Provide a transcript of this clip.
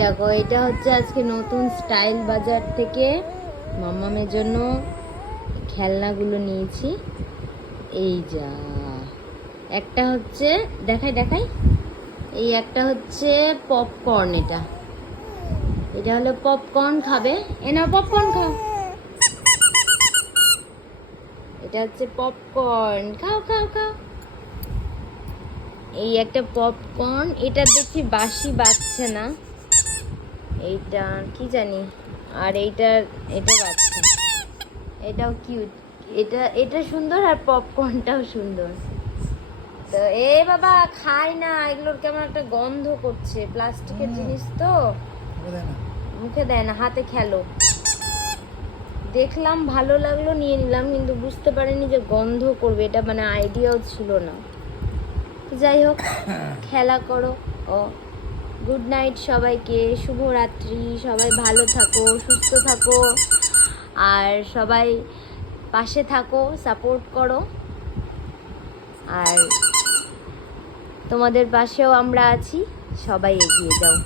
দেখো, এটা হচ্ছে আজকে নতুন স্টাইল বাজার থেকে মাম্মামের জন্য খেলনাগুলো নিয়েছি। এই যা, একটা হচ্ছে দেখাই দেখাই, এই একটা হচ্ছে পপকর্ন। এটা এটা হলো পপকর্ন, খাবে? এ নাও পপকর্ন খাও। এটা হচ্ছে পপকর্ন, খাও খাও খাও। এই একটা পপকর্ন, এটা দেখছি বাসি বাজছে না, এইটা কি জানি। আর এটা বাজছে, এটাও কিউট। এটা এটা সুন্দর, আর পপকর্নটাও সুন্দর। তো এ বাবা খাই না, এগুলোর কেমন একটা গন্ধ করছে, প্লাস্টিকের জিনিস তো মুখে দেয় না, হাতে খেলো। দেখলাম ভালো লাগলো, নিয়ে নিলাম, কিন্তু বুঝতে পারিনি যে গন্ধ করবে, এটা মানে আইডিয়াও ছিল না। যাই হোক, খেলা করো। ও গুড নাইট সবাইকে, শুভরাত্রি। সবাই ভালো থাকো, সুস্থ থাকো, আর সবাই পাশে থাকো, সাপোর্ট করো। আর তোমাদের পাশেও আমরা আছি, সবাই এগিয়ে যাও।